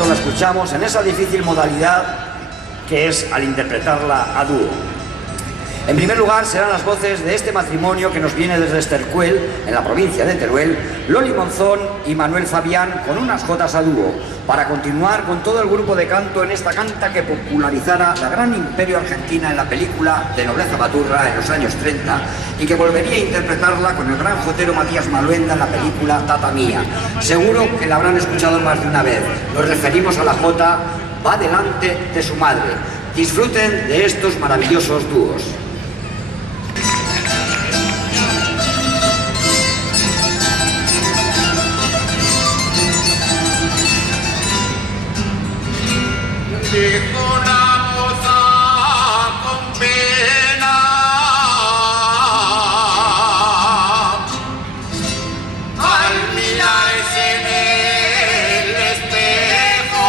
cuando la escuchamos en esa difícil modalidad que es al interpretarla a dúo. En primer lugar serán las voces de este matrimonio que nos viene desde Estercuel, en la provincia de Teruel, Loli Monzón y Manuel Fabián, con unas jotas a dúo, para continuar con todo el grupo de canto en esta canta que popularizara la gran imperio argentina en la película de Nobleza Baturra en los años 30 y que volvería a interpretarla con el gran jotero Matías Maluenda en la película Tata Mía. Seguro que la habrán escuchado más de una vez. Nos referimos a la jota Va delante de su madre. Disfruten de estos maravillosos dúos. Dijo una moza con pena, al mirarse en el espejo,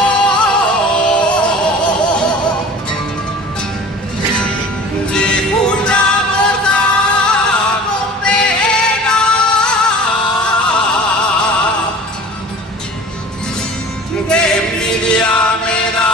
dijo una moza con pena, que envidia me da.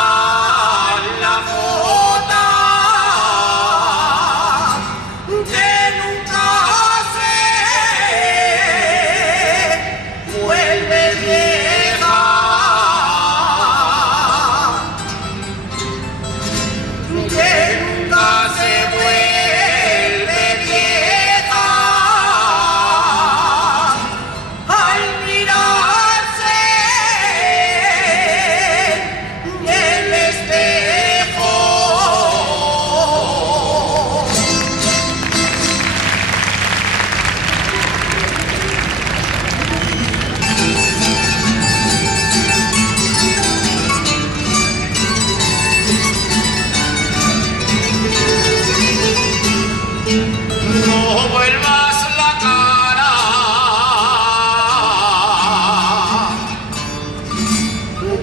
No vuelvas la cara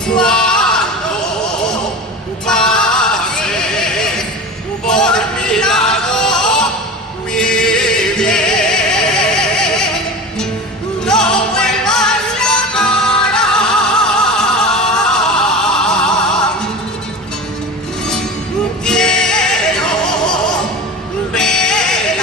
cuando pases por mi lado, mi bien. No vuelvas la cara, quiero ver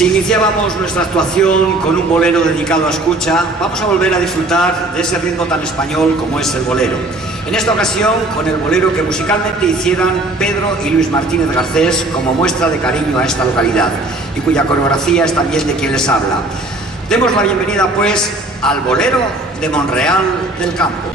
Si iniciábamos nuestra actuación con un bolero dedicado a escucha, vamos a volver a disfrutar de ese ritmo tan español como es el bolero. En esta ocasión, con el bolero que musicalmente hicieran Pedro y Luis Martínez Garcés como muestra de cariño a esta localidad y cuya coreografía es también de quien les habla. Demos la bienvenida, pues, al bolero de Monreal del Campo.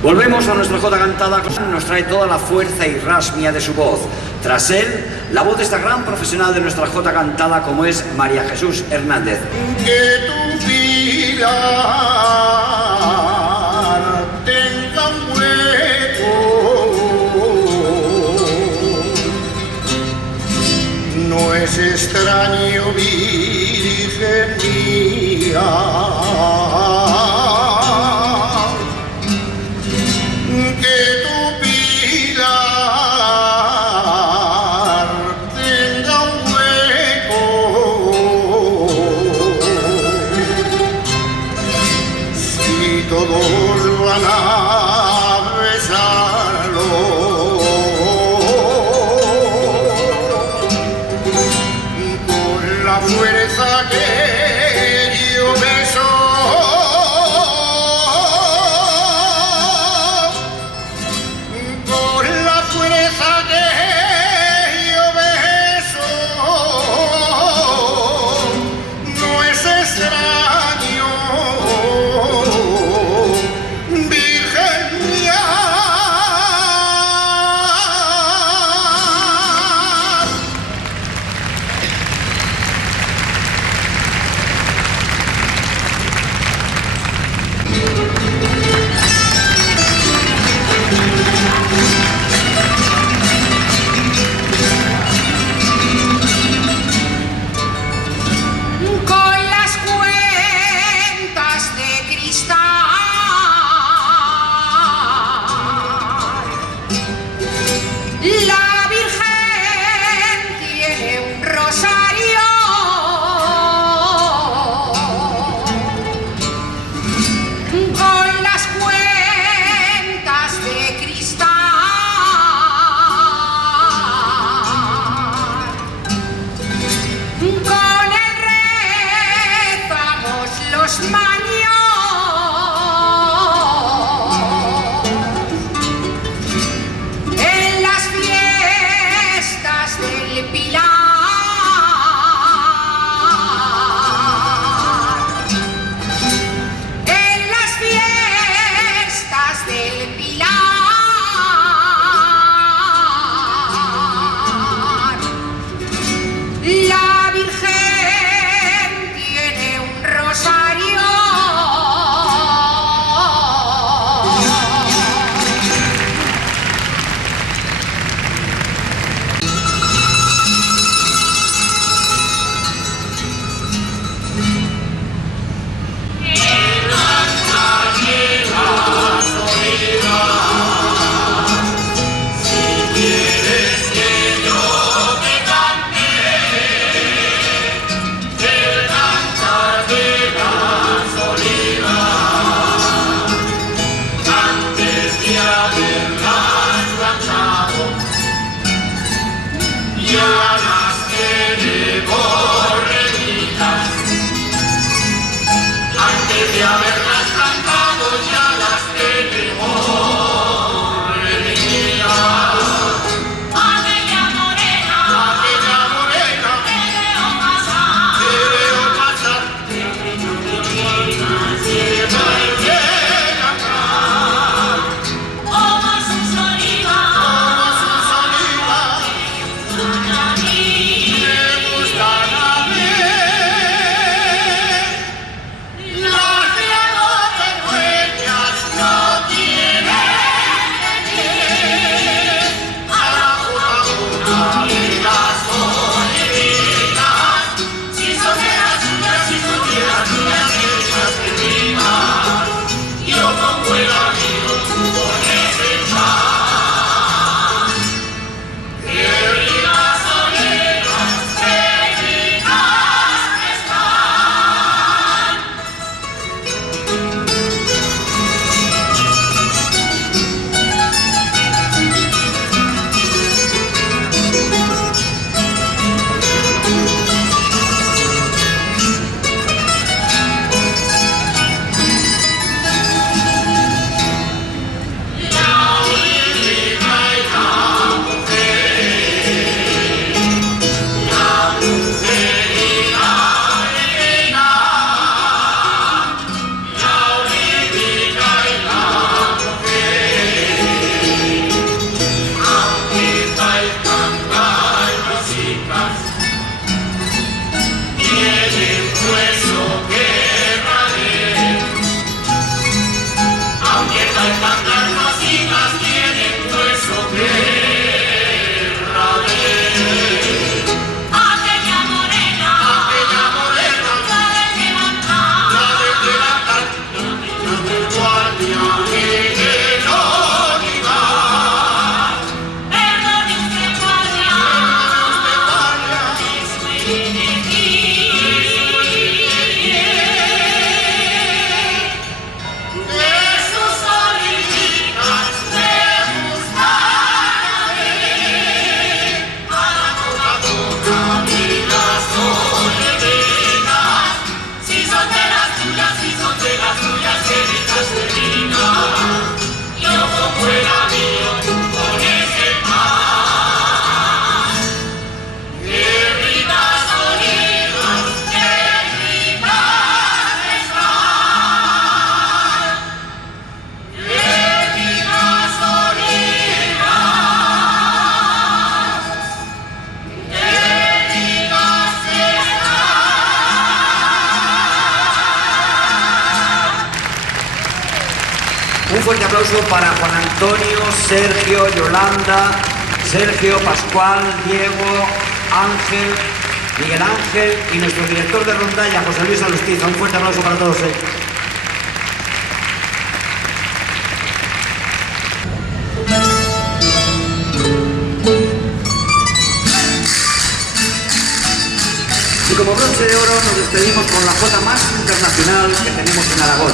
Volvemos a nuestra jota cantada, nos trae toda la fuerza y rasmia de su voz. Tras él, la voz de esta gran profesional de nuestra jota cantada como es María Jesús Hernández. Que tu pilar tenga un hueco, no es extraño, virgen mía, que tu pilar tenga un hueco. Si todos van a besar haberlas cantado ya las tenemos revividas. Aquella morena que veo pasar, Quiero pasar, lleva el llega acá, como sus olivas, sus olivas, para mí. me gustan a mí. Las de dueñas no quieren venir a la jota de las olivitas. Si son de las suyas, si son de las suyas, Yo pongo el amigo, tú pones el pan. qué ricas olivas, qué ricas están. Aquella morena la de levantar, perdone usted guardia, es muy de sus olivitas me gustan a mí. Para toda y las olivitas, si son de las tuyas, qué ricas, qué ricas. Yo como el amigo, tú pones el pan. Qué ricas olivas, qué ricas están. Qué ricas olivas, qué ricas están. Un fuerte aplauso para Juan Antonio, Sergio, Yolanda, Sergio, Pascual, Diego, Ángel, Miguel Ángel y nuestro director de rondalla, José Luis Alustiza. Un fuerte aplauso para todos ellos. Y como broche de oro nos despedimos con la jota más internacional que tenemos en Aragón.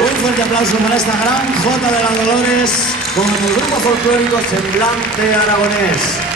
Un fuerte aplauso para esta gran Jota de la Dolores con el grupo folclórico Semblante Aragonés.